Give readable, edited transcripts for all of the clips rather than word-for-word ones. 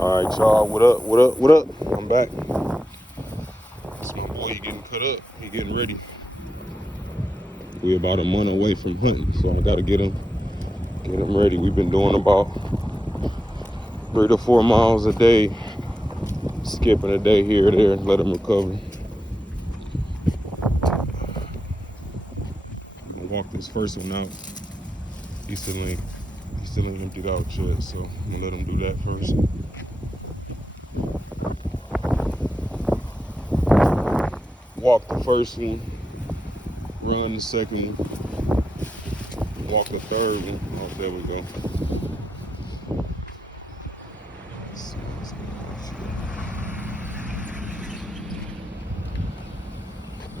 All right, y'all. What up? What up? What up? I'm back. It's my boy. He getting cut up. He getting ready. We about a month away from hunting, so I gotta get him ready. We've been doing about 3 to 4 miles a day, skipping a day here or there, and let him recover. I'm gonna walk this first one out. He still ain't emptied out yet, so I'm gonna let him do that first. Walk the first one, run the second one, walk the third one. Oh, there we go.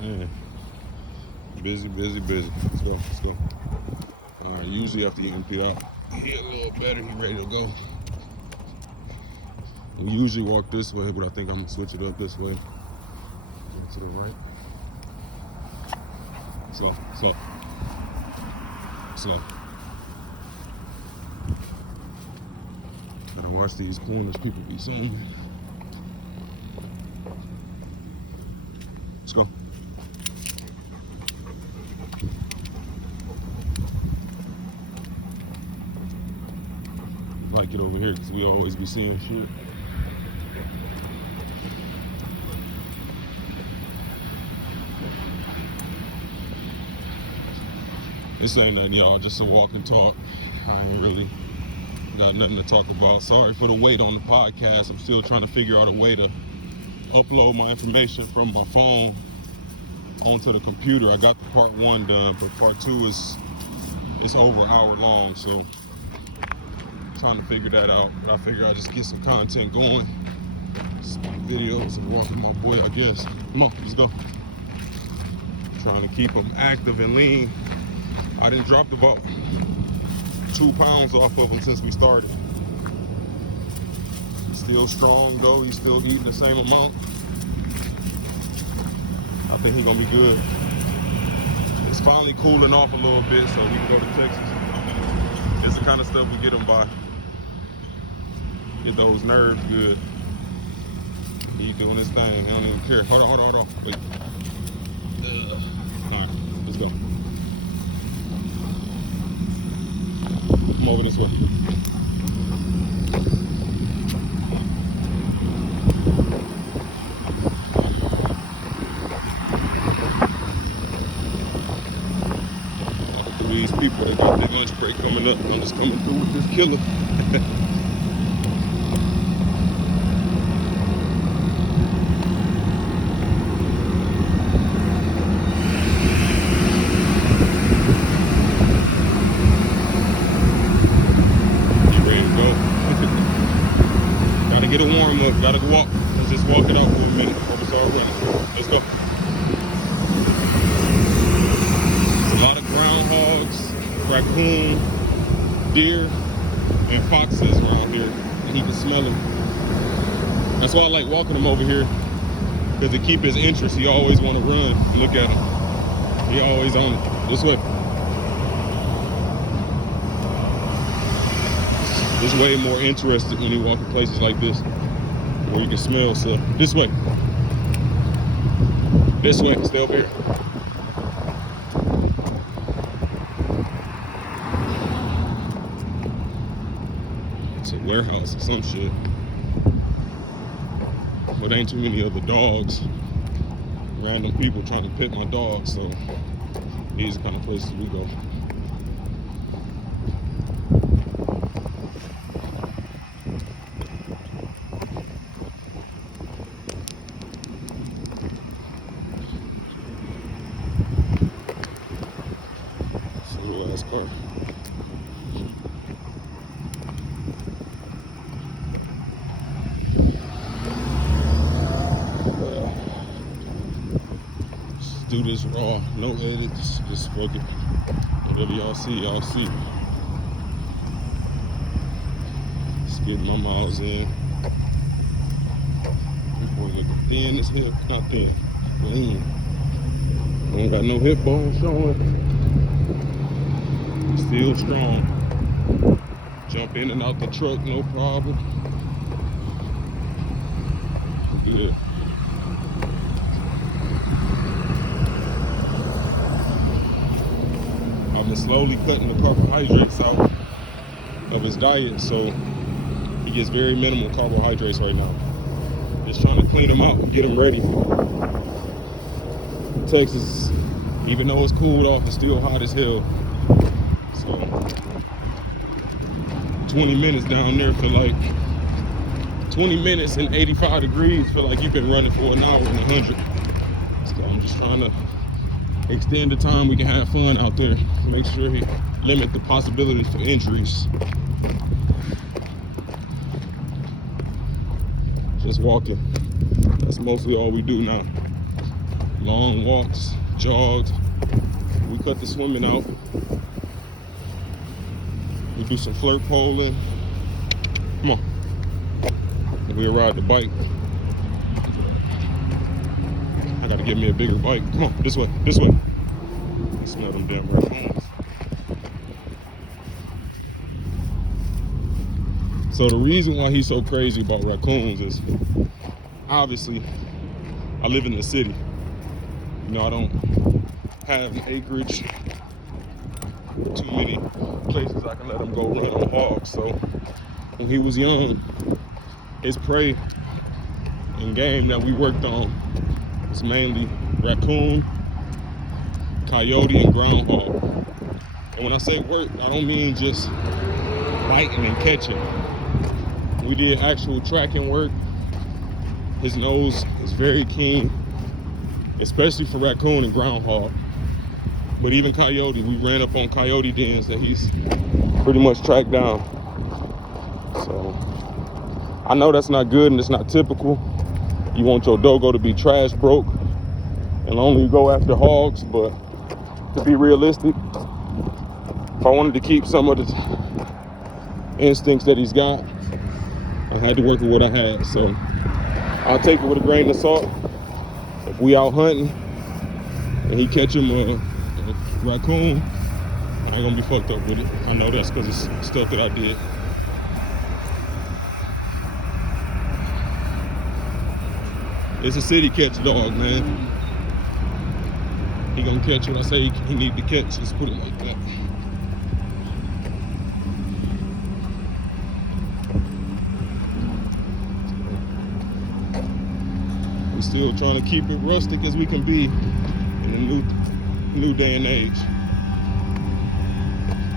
Man, busy. Let's go. All right, usually after you empty out, he a little better, he ready to go. We usually walk this way, but I think I'm gonna switch it up this way. Go to the right. Slow. Gotta watch these corners, people be saying. Let's go. Like it over here, because we always be seeing shit. This ain't nothing, y'all, just a walk and talk. I ain't really got nothing to talk about. Sorry for the wait on the podcast. I'm still trying to figure out a way to upload my information from my phone onto the computer. I got the part 1 done, but part 2 is over an hour long, so I'm trying to figure that out. I figure I'll just get some content going. Some videos of walking my boy, I guess. Come on, let's go. Trying to keep him active and lean. I done dropped about 2 pounds off of him since we started. He's still strong though, he's still eating the same amount. I think he's gonna be good. It's finally cooling off a little bit, so we can go to Texas. It's the kind of stuff we get him by. Get those nerves good. He doing his thing, I don't even care. Hold on. Wait. All right, let's go. Come over this way. These people that got their lunch break coming up, I'm just coming through with this killer. Get a warm up, gotta walk. Let's just walk it out for a minute before we start running. Let's go. There's a lot of groundhogs, raccoon, deer, and foxes around here, and he can smell them. That's why I like walking him over here, because it keep his interest. He always want to run. Look at him. He always on it. This way. It's way more interested when you walk in places like this, where you can smell stuff. This way. Stay over here. It's a warehouse or some shit. But ain't too many other dogs. Random people trying to pet my dog, so these are the kind of places we go. Car. Just do this raw, no edit, just fuck it. Whatever y'all see, y'all see. Just getting my miles in. This boy looking thin as hell, not thin, lean. Ain't got no hip bone showing. Still strong. Jump in and out the truck, no problem. Yeah. I've been slowly cutting the carbohydrates out of his diet, so he gets very minimal carbohydrates right now. Just trying to clean him out and get him ready. Texas, even though it's cooled off, it's still hot as hell. So 20 minutes down there feel like 20 minutes and 85 degrees feel like you've been running for an hour and 100. So I'm just trying to extend the time we can have fun out there. Make sure he limit the possibilities for injuries. Just walking. That's mostly all we do now. Long walks, jogs. We cut the swimming out. We do some flirt poling. Come on. And we'll ride the bike. I gotta get me a bigger bike. Come on, this way, this way. Smell them damn raccoons. So the reason why he's so crazy about raccoons is obviously I live in the city. You know, I don't have an acreage, too many places I can let him go run on hogs. So when he was young, his prey and game that we worked on was mainly raccoon, coyote, and groundhog. And when I say work, I don't mean just biting and catching. We did actual tracking work. His nose is very keen, especially for raccoon and groundhog. But even coyote, we ran up on coyote dens that he's pretty much tracked down. So I know that's not good and it's not typical. You want your dogo to be trash broke and only go after hogs, but to be realistic, if I wanted to keep some of the instincts that he's got, I had to work with what I had. So I'll take it with a grain of salt. If we out hunting and he catch him a raccoon, I ain't gonna be fucked up with it. I know that's because it's stuff that I did. It's a city catch dog, man. He gonna catch what I say he need to catch. Let's put it like that. We're still trying to keep it rustic as we can be in the new day and age.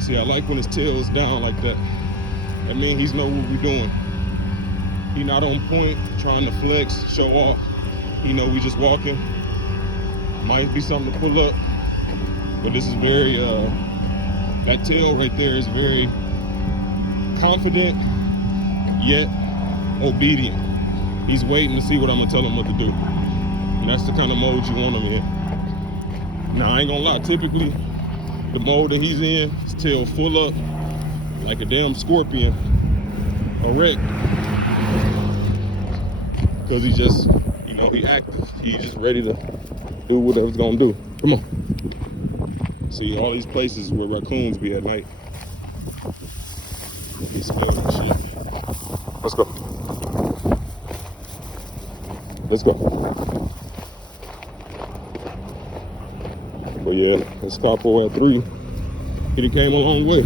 See, I like when his tail is down like that. That means he's know what we're doing. He not on point, trying to flex, show off. He know we just walking. Might be something to pull up, but this is very, that tail right there is very confident, yet obedient. He's waiting to see what I'm gonna tell him what to do. And that's the kind of mode you want him in. Now, I ain't gonna lie, typically, the mode that he's in, his tail full up, like a damn scorpion, erect. Because he just, you know, he active. He's just ready to do whatever's gonna do. Come on. See, all these places where raccoons be at night. He smells that shit. Let's go. Let's go. But yeah, this Capo at 3, he came a long way.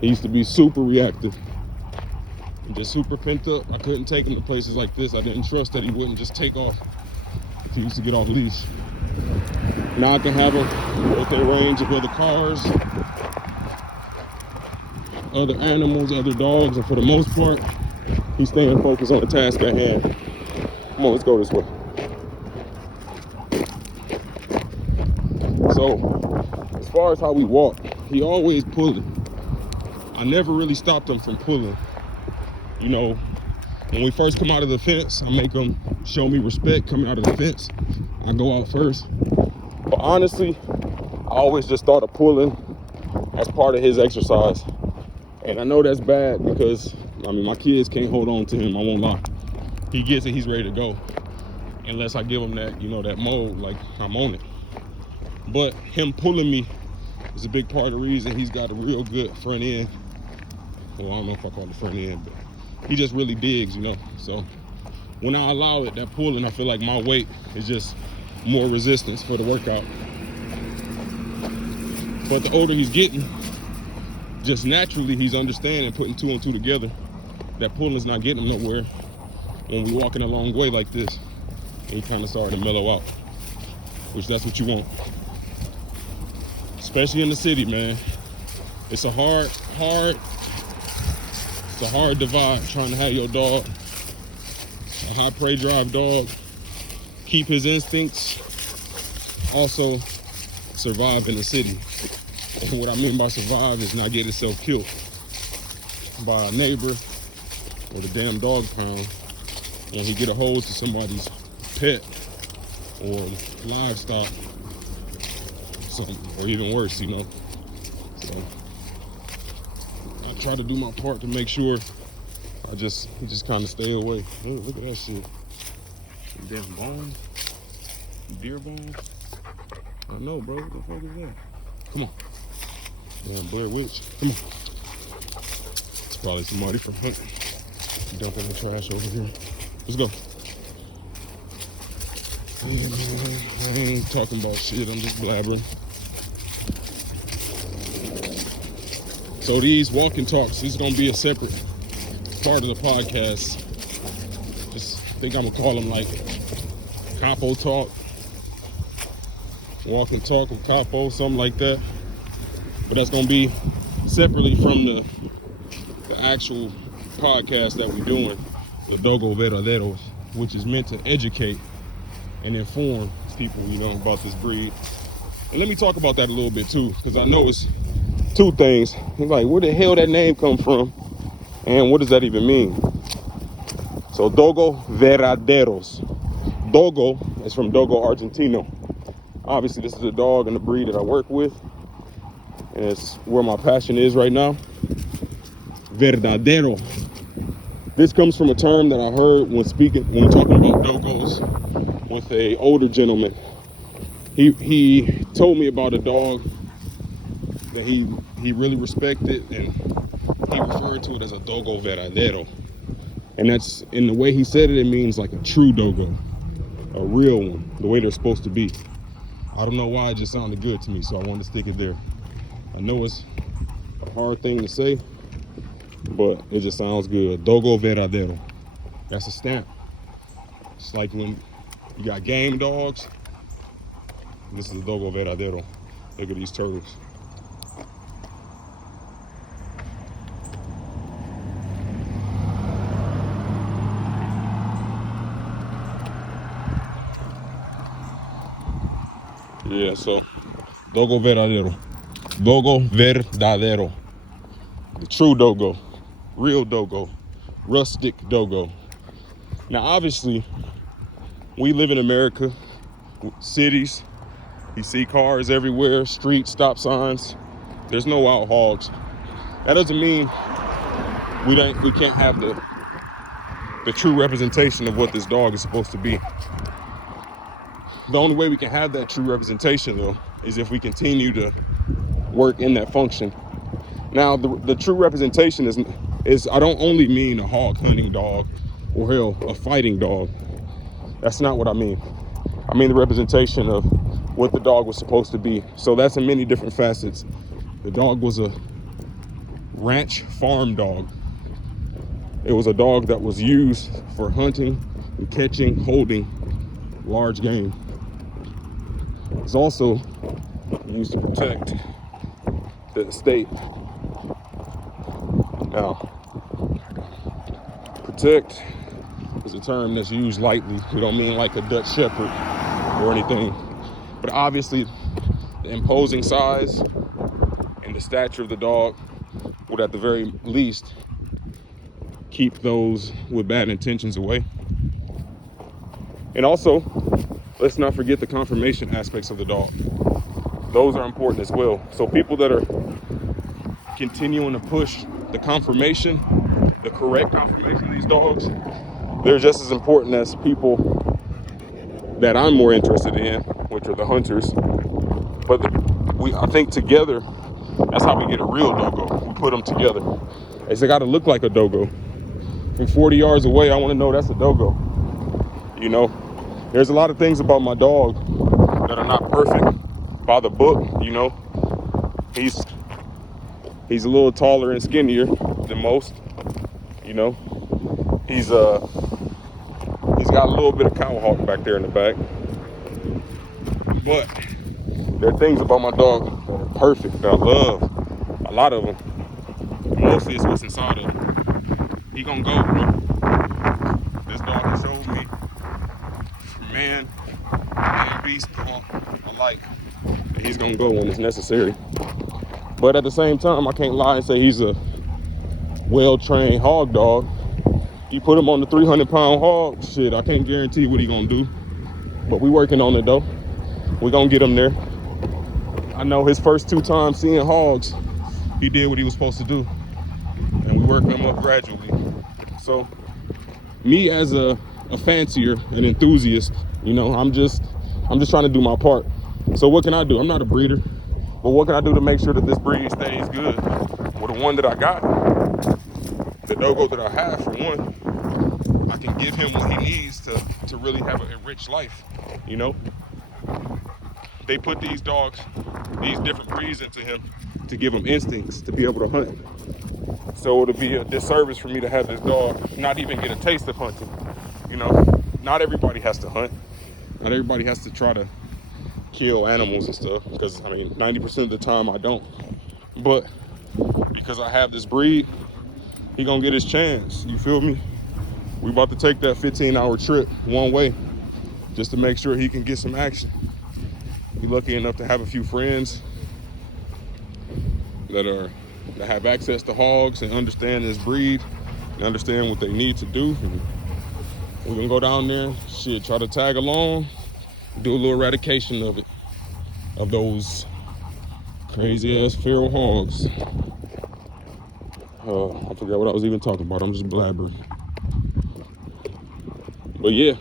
He used to be super reactive, just super pent up. I couldn't take him to places like this. I didn't trust that he wouldn't just take off if he used to get off leash. Now I can have him within range of other cars, other animals, other dogs, and for the most part, he's staying focused on the task at hand. Come on, let's go this way. So, as far as how we walk, he always pulling. I never really stopped him from pulling. You know, when we first come out of the fence, I make him show me respect coming out of the fence. I go out first. But honestly, I always just thought of pulling as part of his exercise. And I know that's bad because, I mean, my kids can't hold on to him, I won't lie. He gets it, he's ready to go. Unless I give him that, you know, that mode, like I'm on it. But him pulling me is a big part of the reason he's got a real good front end. Well, I don't know if I call it the front end, but he just really digs, you know. So when I allow it, that pulling, I feel like my weight is just more resistance for the workout. But the older he's getting, just naturally he's understanding, putting 2 and 2 together. That pulling's not getting him nowhere when we walking a long way like this. And he kind of started to mellow out, which that's what you want. Especially in the city, man. It's a hard divide trying to have your dog, a high prey drive dog, keep his instincts, also survive in the city. And what I mean by survive is not get itself killed by a neighbor or the damn dog pound when he get a hold to somebody's pet or livestock, something, or even worse, you know. So I try to do my part to make sure he just kind of stay away. Oh, look at that shit. Some damn bones. Deer bones. I know, bro. What the fuck is that? Come on. Damn Blair Witch. Come on. It's probably somebody from hunting. Dumping the trash over here. Let's go. Yeah, man, I ain't talking about shit. I'm just blabbering. So these walking talks, these are gonna be a separate part of the podcast. Just think I'm gonna call them like Capo talk, walking talk with Capo, something like that. But that's gonna be separately from the actual podcast that we're doing, the Dogo Verdaderos, which is meant to educate and inform people, you know, about this breed. And let me talk about that a little bit too, because I know it's two things. He's like, where the hell that name come from? And what does that even mean? So Dogo Verdaderos. Dogo is from Dogo Argentino. Obviously, this is a dog and a breed that I work with. And it's where my passion is right now. Verdadero. This comes from a term that I heard when talking about dogos with a older gentleman. He told me about a dog that he really respected, and he referred to it as a Dogo Verdadero. And that's, in the way he said it, it means like a true dogo, a real one, the way they're supposed to be. I don't know why, it just sounded good to me, so I wanted to stick it there. I know it's a hard thing to say, but it just sounds good. Dogo Verdadero. That's a stamp. It's like when you got game dogs. This is a Dogo Verdadero. Look at these turtles. Yeah, so Dogo Verdadero. Dogo Verdadero. The true dogo. Real dogo. Rustic dogo. Now, obviously, we live in America, cities. You see cars everywhere, streets, stop signs. There's no wild hogs. That doesn't mean we can't have the true representation of what this dog is supposed to be. The only way we can have that true representation, though, is if we continue to work in that function. Now, the true representation is I don't only mean a hog hunting dog or hell, a fighting dog. That's not what I mean. I mean the representation of what the dog was supposed to be. So that's in many different facets. The dog was a ranch farm dog. It was a dog that was used for hunting and catching, holding large game. It's also used to protect the estate. Now, protect is a term that's used lightly. We don't mean like a Dutch Shepherd or anything. But obviously, the imposing size and the stature of the dog would at the very least keep those with bad intentions away. And also, let's not forget the confirmation aspects of the dog. Those are important as well. So people that are continuing to push the confirmation, the correct confirmation of these dogs, they're just as important as people that I'm more interested in, which are the hunters. But I think together, that's how we get a real dogo. We put them together. It's got to look like a dogo. From 40 yards away, I want to know that's a dogo. You know, there's a lot of things about my dog that are not perfect by the book. You know, he's a little taller and skinnier than most. You know, he's got a little bit of cowhawk back there in the back. But there are things about my dog that are perfect, that I love. A lot of them. Mostly it's what's inside of him. He gonna go, bro. This dog has showed me man and beast dog alike that he's gonna go when it's necessary. But at the same time, I can't lie and say he's a well-trained hog dog. You put him on the 300-pound hog, shit, I can't guarantee what he gonna do. But we working on it though. We gonna get him there. I know his first 2 times seeing hogs, he did what he was supposed to do. And we working him up gradually. So me as a fancier, an enthusiast, you know, I'm just trying to do my part. So what can I do? I'm not a breeder, but what can I do to make sure that this breed stays good? Well, the one that I got, the dogo that I have, for one, I can give him what he needs to really have a rich life, you know? They put these dogs, these different breeds into him to give him instincts to be able to hunt. So it'll be a disservice for me to have this dog not even get a taste of hunting. You know, not everybody has to hunt. Not everybody has to try to kill animals and stuff, because I mean, 90% of the time I don't. But because I have this breed, he gonna get his chance, you feel me? We about to take that 15-hour trip one way just to make sure he can get some action. He's lucky enough to have a few friends that have access to hogs and understand this breed and understand what they need to do. And we're gonna go down there, shit, try to tag along, do a little eradication of it, of those crazy ass feral hogs. I forgot what I was even talking about. I'm just blabbering. But yeah,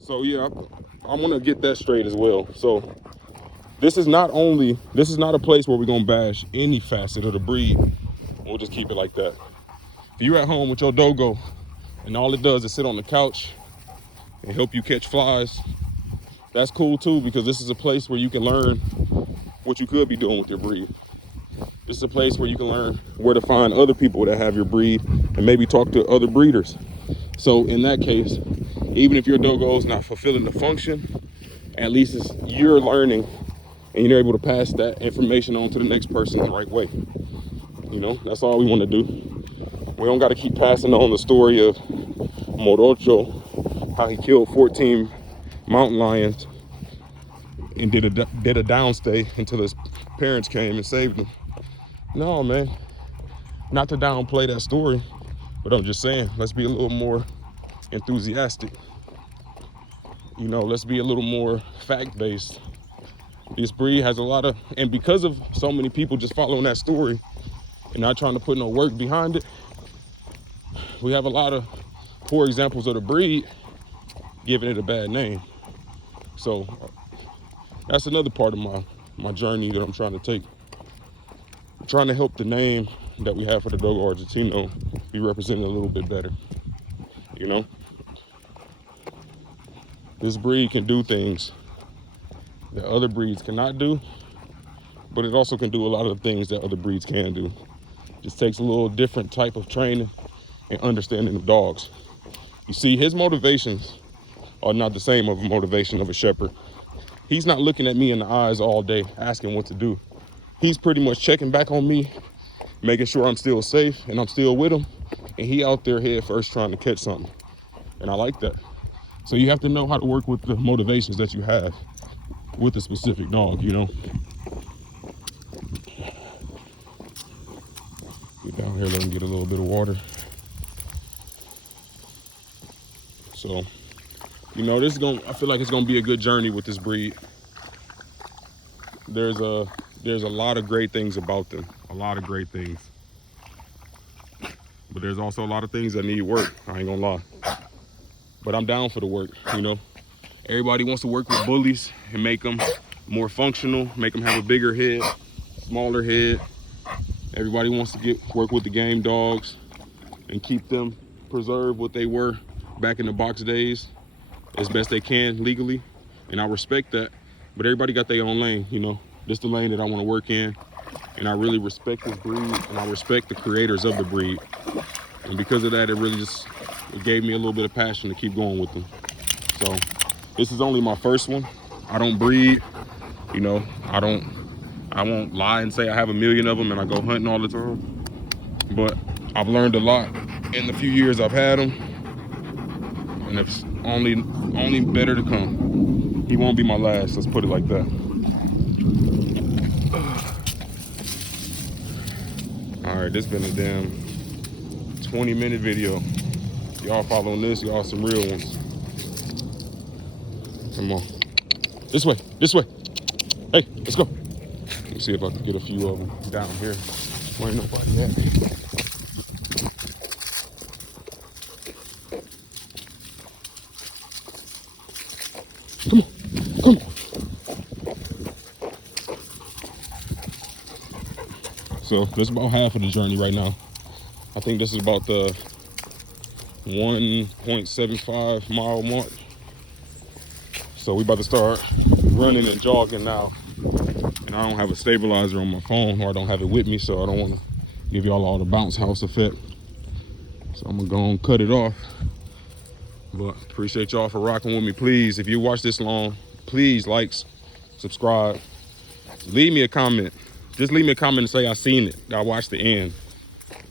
so yeah, I want to get that straight as well. So this is not a place where we're gonna bash any facet of the breed. We'll just keep it like that. If you're at home with your dogo and all it does is sit on the couch and help you catch flies, that's cool too, because this is a place where you can learn what you could be doing with your breed. This is a place where you can learn where to find other people that have your breed and maybe talk to other breeders. So in that case, even if your dogo is not fulfilling the function, at least you're learning and you're able to pass that information on to the next person the right way. You know, that's all we want to do. We don't got to keep passing on the story of Morocho, how he killed 14 mountain lions and did a downstay until his parents came and saved him. No, man, not to downplay that story, but I'm just saying, let's be a little more enthusiastic. You know, let's be a little more fact-based. This breed has a lot of, and because of so many people just following that story and not trying to put no work behind it, we have a lot of poor examples of the breed giving it a bad name. So that's another part of my journey that I'm trying to take. I'm trying to help the name that we have for the Dogo Argentino be represented a little bit better. You know, this breed can do things that other breeds cannot do, but it also can do a lot of the things that other breeds can do. Just takes a little different type of training and understanding of dogs. You see, his motivations are not the same of a motivation of a shepherd. He's not looking at me in the eyes all day asking what to do. He's pretty much checking back on me, making sure I'm still safe and I'm still with him, and he out there head first trying to catch something. And I like that. So you have to know how to work with the motivations that you have with a specific dog, you know. Get down here, let him get a little bit of water. So, you know, I feel like it's gonna be a good journey with this breed. There's a lot of great things about them, a lot of great things. But there's also a lot of things that need work, I ain't gonna lie. But I'm down for the work, you know. Everybody wants to work with bullies and make them more functional, make them have a bigger head, smaller head. Everybody wants to work with the game dogs and keep them preserve what they were back in the box days as best they can legally, and I respect that. But everybody got their own lane, you know. This is the lane that I want to work in, and I really respect this breed, and I respect the creators of the breed. And because of that, it gave me a little bit of passion to keep going with them. So this is only my first one. I don't breed, you know. I won't lie and say I have a million of them and I go hunting all the time. But I've learned a lot in the few years I've had him, and it's only better to come. He won't be my last, let's put it like that. All right, this been a damn 20-minute video. Y'all following this, y'all some real ones. Come on, this way. Hey, let's go. Let me see if I can get a few of them down here. There ain't nobody at. Come on. So that's about half of the journey right now. I think this is about the 1.75 mile mark. So we about to start running and jogging now. And I don't have a stabilizer on my phone, or I don't have it with me, so I don't want to give y'all all the bounce house effect. So I'm gonna go and cut it off. But appreciate y'all for rocking with me. Please, if you watch this long, please like, subscribe, leave me a comment. Just leave me a comment and say I seen it, I watched the end.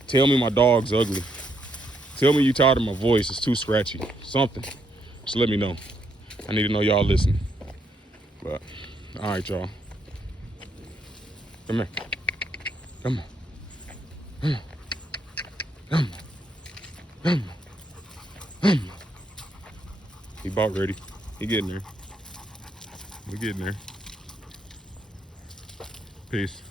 Tell me my dog's ugly. Tell me you tired of my voice, it's too scratchy. Something, just let me know. I need to know y'all listening. But, all right, y'all. Come here. Come on. Come on. He about ready. He getting there. We getting there. Peace.